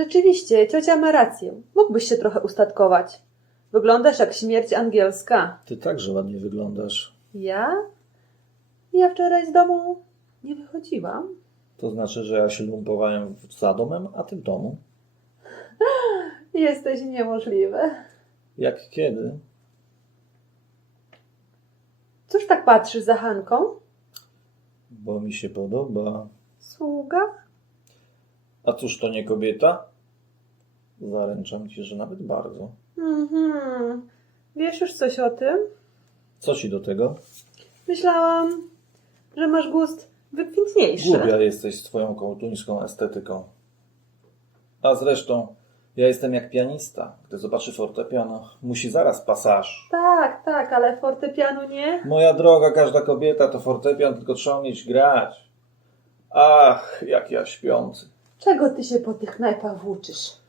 Rzeczywiście, ciocia ma rację. Mógłbyś się trochę ustatkować. Wyglądasz jak śmierć angielska. Ty także ładnie wyglądasz. Ja? Ja wczoraj z domu nie wychodziłam. To znaczy, że ja się lumpowałem za domem, a ty w domu. Jesteś niemożliwy. Jak kiedy? Cóż tak patrzysz za Hanką? Bo mi się podoba. Sługa? A cóż to nie kobieta? Zaręczam ci, że nawet bardzo. Mhm. Wiesz już coś o tym? Co ci do tego? Myślałam, że masz gust wykwintniejszy. Głupia jesteś z twoją kołtuńską estetyką. A zresztą, ja jestem jak pianista. Gdy zobaczy fortepian, musi zaraz pasaż. Tak, tak, ale fortepianu nie. Moja droga, każda kobieta to fortepian, tylko trzeba umieć grać. Ach, jak ja śpiący. Czego ty się po tych knajpach włóczysz?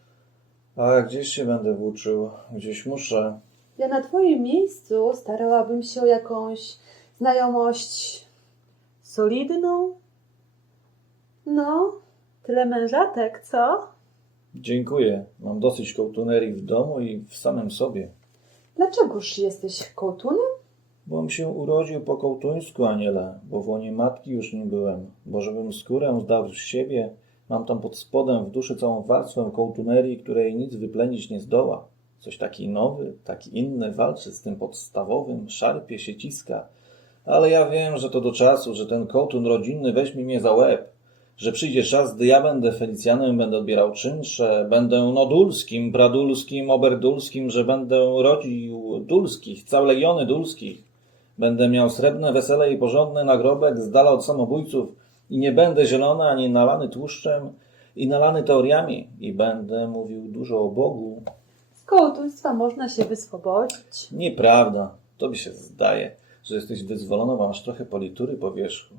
A gdzieś się będę włóczył, gdzieś muszę. Ja na twoim miejscu starałabym się o jakąś znajomość solidną. No, tyle mężatek, co? Dziękuję. Mam dosyć kołtunerii w domu i w samym sobie. Dlaczegoż jesteś kołtunem? Bom się urodził po kołtuńsku, aniele, bo w łonie matki już nie byłem. Bo żebym skórę zdał z siebie, mam tam pod spodem w duszy całą warstwę kołtunerii, której nic wyplenić nie zdoła. Coś taki nowy, taki inny walczy z tym podstawowym, szarpie się ciska. Ale ja wiem, że to do czasu, że ten kołtun rodzinny weźmie mnie za łeb. Że przyjdzie czas, gdy ja będę Felicjanem, będę odbierał czynsze, będę nodulskim, bradulskim, oberdulskim, że będę rodził dulskich, całe legiony dulskich. Będę miał srebrne wesele i porządny nagrobek z dala od samobójców i nie będę zielony ani nalany tłuszczem i nalany teoriami i będę mówił dużo o Bogu. Z kołtuństwa można się wyswobodzić. Nieprawda. Tobie się zdaje, że jesteś wyzwoloną, bo masz trochę politury po wierzchu.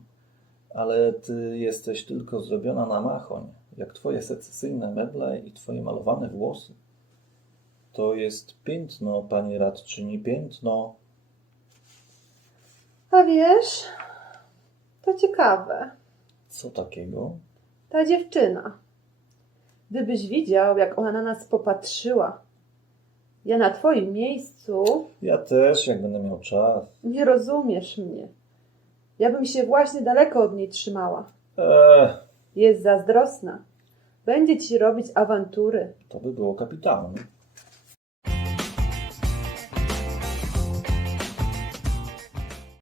Ale ty jesteś tylko zrobiona na machoń, jak twoje secesyjne meble i twoje malowane włosy. To jest piętno, pani radczyni, piętno. A wiesz, to ciekawe. Co takiego? Ta dziewczyna. Gdybyś widział, jak ona na nas popatrzyła. Ja na twoim miejscu Ja też, jak będę miał czas. nie rozumiesz mnie. Ja bym się właśnie daleko od niej trzymała. Eee, Jest zazdrosna. Będzie ci robić awantury. to by było kapitalne.